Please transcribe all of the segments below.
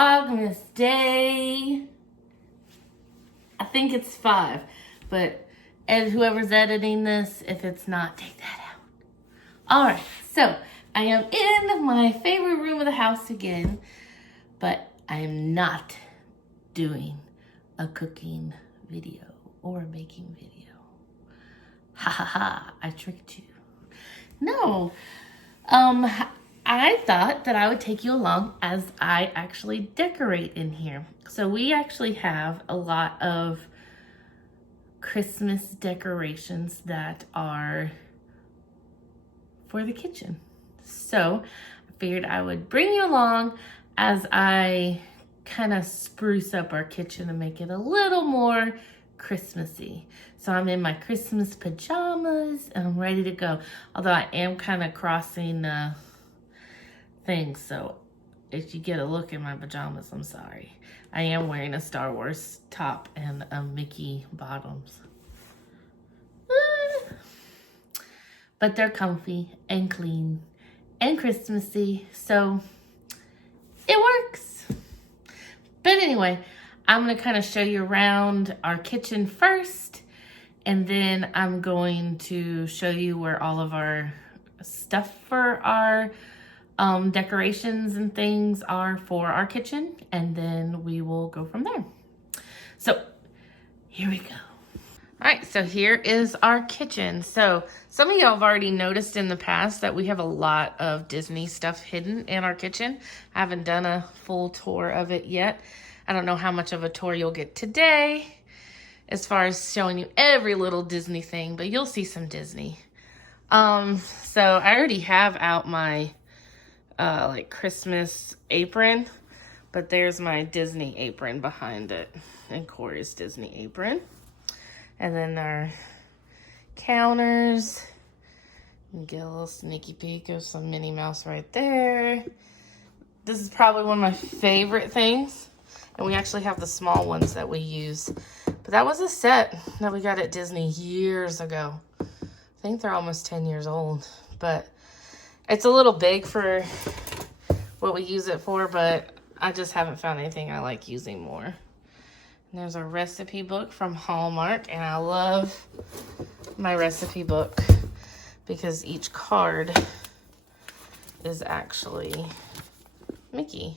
Vlogmas day. I think it's 5, but whoever's editing this, if it's not, take that out. All right, so I am in my favorite room of the house again, but I am not doing a cooking video or a making video. Ha ha ha, I tricked you. No, I thought that I would take you along as I actually decorate in here. So we actually have a lot of Christmas decorations that are for the kitchen. So I figured I would bring you along as I kind of spruce up our kitchen and make it a little more Christmassy. So I'm in my Christmas pajamas and I'm ready to go. Although I am kind of crossing things, so if you get a look in my pajamas, I'm sorry. I am wearing a Star Wars top and a Mickey bottoms. But they're comfy and clean and Christmassy, so it works. But anyway, I'm gonna kind of show you around our kitchen first, and then I'm going to show you where all of our stuff for our decorations and things are for our kitchen, and then we will go from there. So here we go. All right, so here is our kitchen. So some of y'all have already noticed in the past that we have a lot of Disney stuff hidden in our kitchen. I haven't done a full tour of it yet. I don't know how much of a tour you'll get today as far as showing you every little Disney thing, but you'll see some Disney. So I already have out my like Christmas apron, but there's my Disney apron behind it and Cory's Disney apron. And then our counters. You get a little sneaky peek of some Minnie Mouse right there. This is probably one of my favorite things. And we actually have the small ones that we use. But that was a set that we got at Disney years ago. I think they're almost 10 years old. But it's a little big for what we use it for, but I just haven't found anything I like using more. And there's a recipe book from Hallmark, and I love my recipe book because each card is actually Mickey.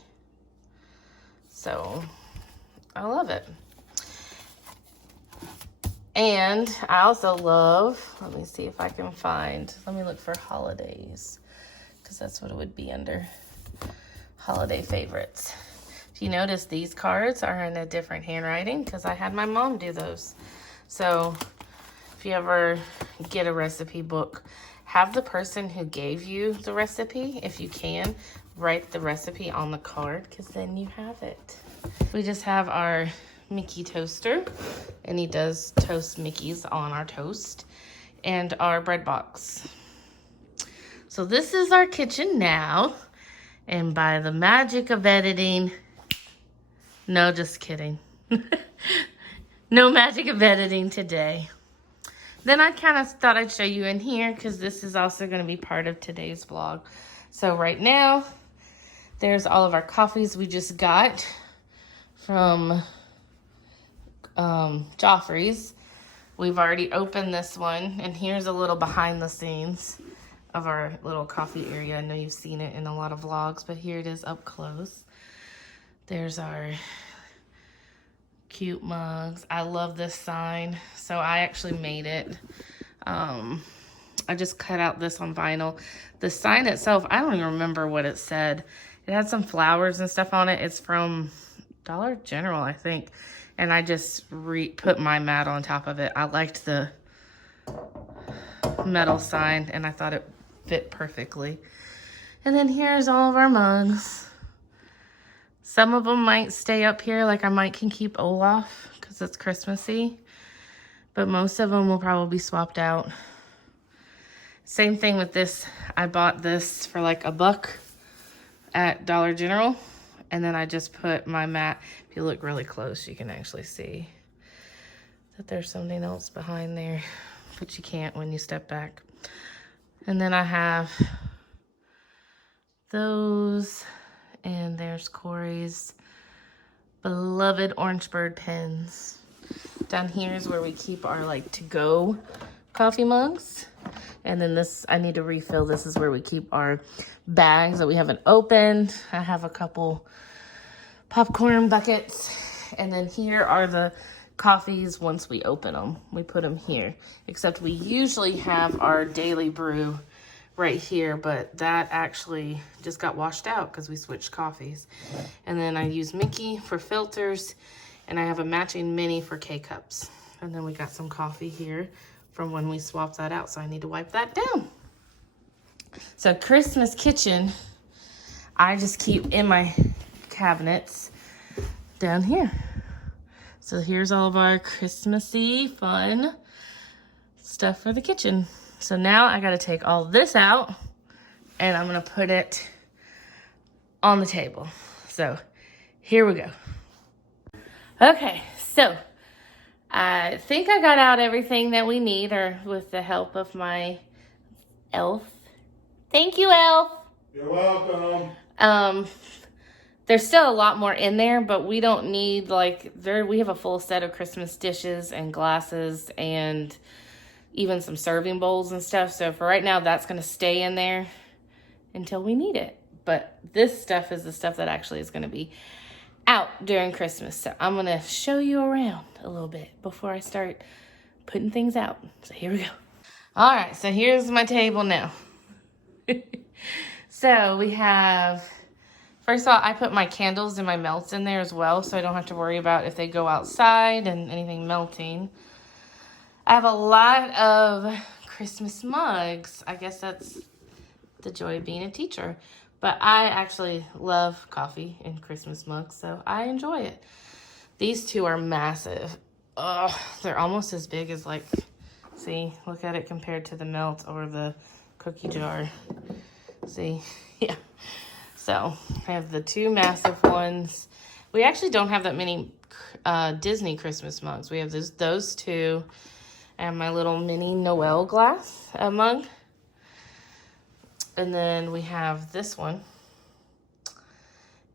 So I love it. And I also love, let me see if I can find, let me look for holidays, because that's what it would be under, holiday favorites. If you notice, these cards are in a different handwriting because I had my mom do those. So if you ever get a recipe book, have the person who gave you the recipe, if you can, write the recipe on the card, because then you have it. We just have our Mickey toaster, and he does toast Mickeys on our toast, and our bread box. So this is our kitchen now, and by the magic of editing, no, just kidding. No magic of editing today. Then I kind of thought I'd show you in here because this is also going to be part of today's vlog. So right now, there's all of our coffees we just got from Joffrey's. We've already opened this one, and here's a little behind the scenes of our little coffee area. I know you've seen it in a lot of vlogs, but here it is up close. There's our cute mugs. I love this sign, so I actually made it. I just cut out this on vinyl. The sign itself, I don't even remember what it said. It had some flowers and stuff on it. It's from Dollar General, I think. And I just put my mat on top of it. I liked the metal sign, and I thought it fit perfectly. And then here's all of our mugs. Some of them might stay up here, like I can keep Olaf because it's Christmassy. But most of them will probably be swapped out. Same thing with this. I bought this for like $1 at Dollar General. And then I just put my mat. If you look really close, you can actually see that there's something else behind there. But you can't when you step back. And then I have those. And there's Cory's beloved orange bird pens. Down here is where we keep our like to-go coffee mugs. And then this, I need to refill. This is where we keep our bags that we haven't opened. I have a couple popcorn buckets. And then here are the coffees once we open them. We put them here. Except we usually have our daily brew right here, but that actually just got washed out because we switched coffees. And then I use Mickey for filters, and I have a matching mini for K-cups. And then we got some coffee here from when we swapped that out, so I need to wipe that down. So Christmas kitchen, I just keep in my cabinets down here. So here's all of our Christmassy fun stuff for the kitchen. So now I gotta take all this out and I'm gonna put it on the table. So here we go. Okay, so I think I got out everything that we need, or with the help of my elf. Thank you, elf. You're welcome. There's still a lot more in there, but we don't need we have a full set of Christmas dishes and glasses and even some serving bowls and stuff. So for right now, that's going to stay in there until we need it. But this stuff is the stuff that actually is going to be out during Christmas. So I'm going to show you around a little bit before I start putting things out. So here we go. All right, so here's my table now. So we have, first of all, I put my candles and my melts in there as well, so I don't have to worry about if they go outside and anything melting. I have a lot of Christmas mugs. I guess that's the joy of being a teacher. But I actually love coffee in Christmas mugs, so I enjoy it. These two are massive. Oh, they're almost as big as see, look at it compared to the melt or the cookie jar. See, yeah. So I have the two massive ones. We actually don't have that many Disney Christmas mugs. We have those two and my little mini Noel glass mug. And then we have this one.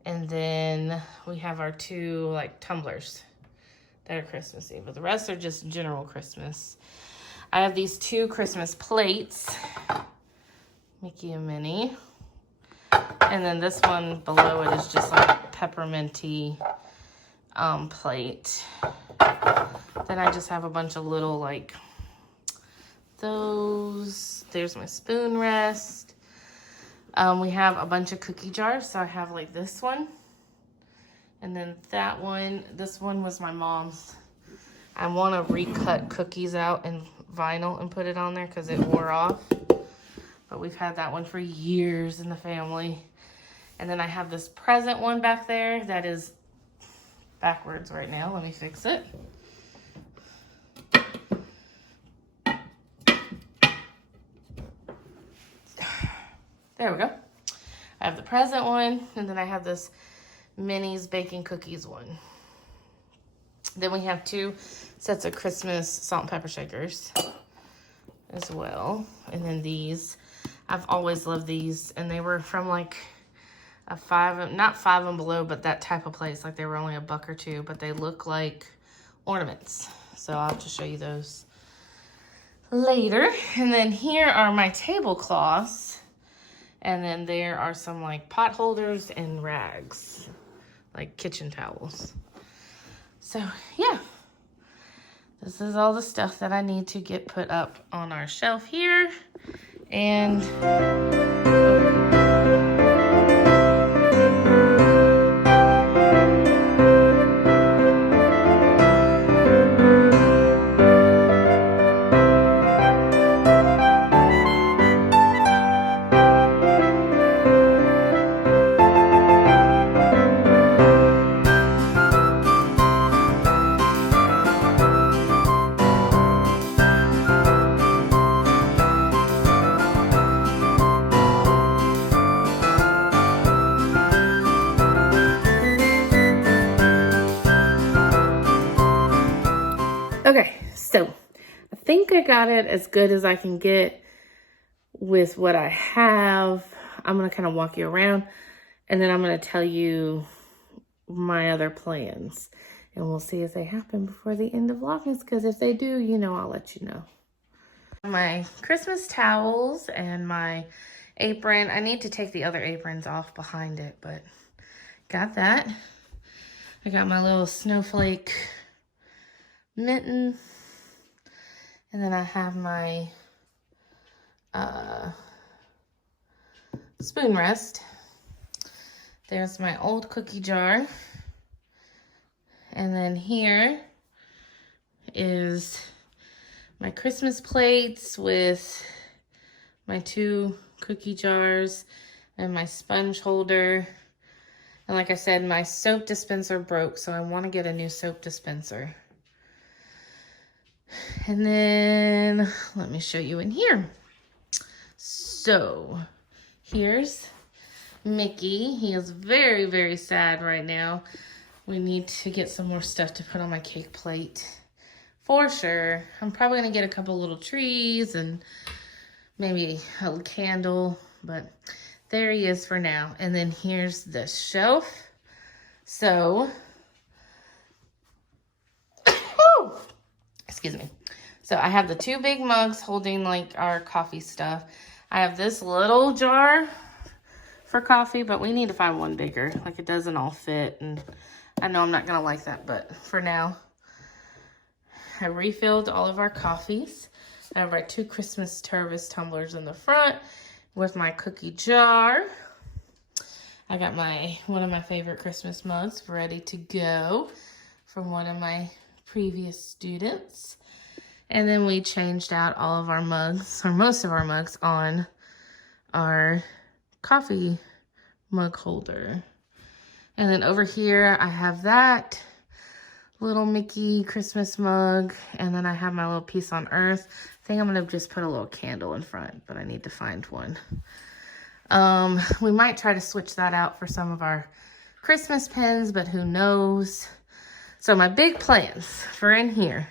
And then we have our two tumblers that are Christmassy, but the rest are just general Christmas. I have these two Christmas plates, Mickey and Minnie. And then this one below it is just pepperminty plate. Then I just have a bunch of little those. There's my spoon rest. We have a bunch of cookie jars. So I have this one. And then that one, this one was my mom's. I want to recut cookies out in vinyl and put it on there because it wore off. But we've had that one for years in the family. And then I have this present one back there that is backwards right now. Let me fix it. There we go. I have the present one, and then I have this Minnie's Baking Cookies one. Then we have two sets of Christmas salt and pepper shakers as well. And then these, I've always loved these, and they were from a not Five and Below, but that type of place. They were only $1 or $2, but they look like ornaments. So I'll have to show you those later. And then here are my tablecloths. And then there are some pot holders and rags, kitchen towels. So yeah, this is all the stuff that I need to get put up on our shelf here. And okay, so I think I got it as good as I can get with what I have. I'm going to kind of walk you around, and then I'm going to tell you my other plans. And we'll see if they happen before the end of Vlogmas, because if they do, you know, I'll let you know. My Christmas towels and my apron. I need to take the other aprons off behind it, but got that. I got my little snowflake mitten. And then I have my spoon rest. There's my old cookie jar. And then here is my Christmas plates with my 2 cookie jars and my sponge holder. And like I said, my soap dispenser broke, so I want to get a new soap dispenser. And then let me show you in here. So here's Mickey. He is very, very sad right now. We need to get some more stuff to put on my cake plate for sure. I'm probably gonna get a couple little trees and maybe a candle, but there he is for now. And then here's the shelf. So, excuse me. So I have the 2 big mugs holding like our coffee stuff. I have this little jar for coffee, but we need to find one bigger. Like it doesn't all fit, and I know I'm not gonna like that, but for now, I refilled all of our coffees. I have our 2 Christmas service tumblers in the front with my cookie jar. I got one of my favorite Christmas mugs ready to go from one of my previous students. And then we changed out all of our mugs, or most of our mugs, on our coffee mug holder. And then over here, I have that little Mickey Christmas mug. And then I have my little piece on Earth. I think I'm gonna just put a little candle in front, but I need to find one. We might try to switch that out for some of our Christmas pins, but who knows? So my big plans for in here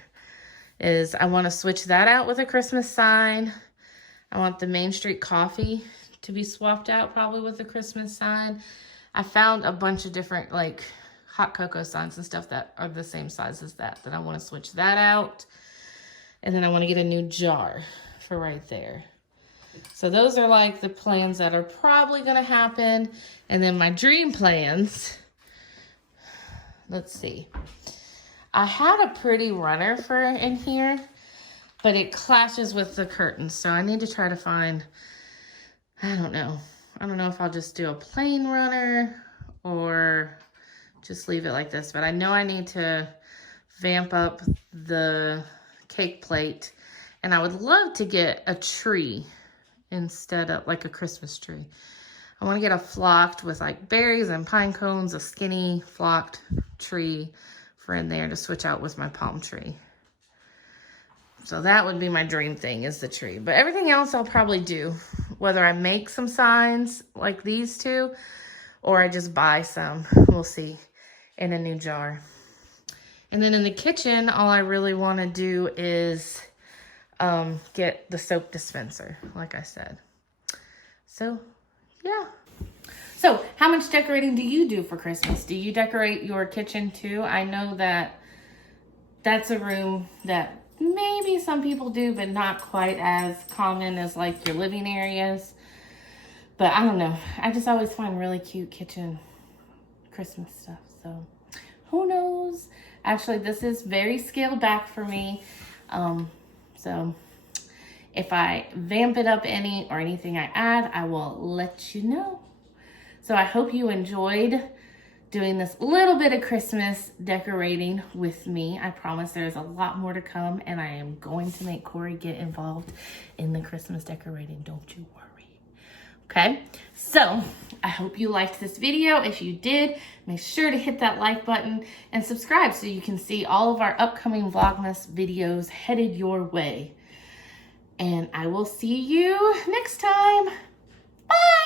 is I want to switch that out with a Christmas sign. I want the Main Street Coffee to be swapped out probably with a Christmas sign. I found a bunch of different like hot cocoa signs and stuff that are the same size as that I want to switch that out. And then I want to get a new jar for right there. So those are like the plans that are probably going to happen. And then my dream plans, let's see. I had a pretty runner for in here, but it clashes with the curtains. So I need to try to find, I don't know. I don't know if I'll just do a plain runner or just leave it like this. But I know I need to vamp up the cake plate. And I would love to get a tree instead of like a Christmas tree. I want to get a flocked with like berries and pine cones, a skinny flocked tree for in there to switch out with my palm tree. So that would be my dream thing, is the tree. But everything else I'll probably do, whether I make some signs like these 2 or I just buy some, we'll see, in a new jar. And then in the kitchen, all I really want to do is get the soap dispenser, like I said. So, yeah. So, how much decorating do you do for Christmas? Do you decorate your kitchen too? I know that that's a room that maybe some people do, but not quite as common as like your living areas. But I don't know. I just always find really cute kitchen Christmas stuff. So, who knows? Actually, this is very scaled back for me. So if I vamp it up any or anything I add, I will let you know. So I hope you enjoyed doing this little bit of Christmas decorating with me. I promise there's a lot more to come, and I am going to make Cory get involved in the Christmas decorating. Don't you worry. Okay, so I hope you liked this video. If you did, make sure to hit that like button and subscribe so you can see all of our upcoming Vlogmas videos headed your way. And I will see you next time. Bye!